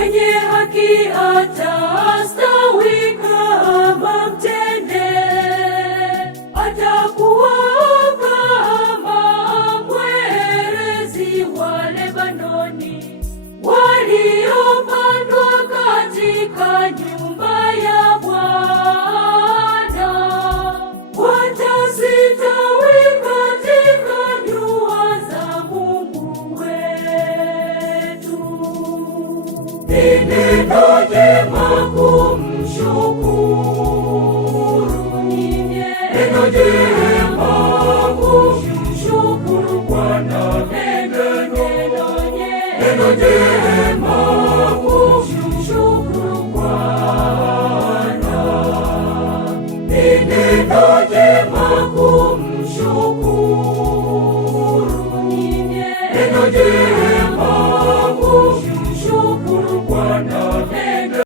mwenye haki atastawi kama mtende, atakuwa kama mwerezi wa Lebanoni, waliopandwa katika nyumba ya Bwana. Watasitawi katika nyua za Mungu wetu. Ni neno jema kumshukuru, neno jema kumshukuru Bwana, neno jema kumshukuru Bwana, ni neno jema kumshukuru, neno jema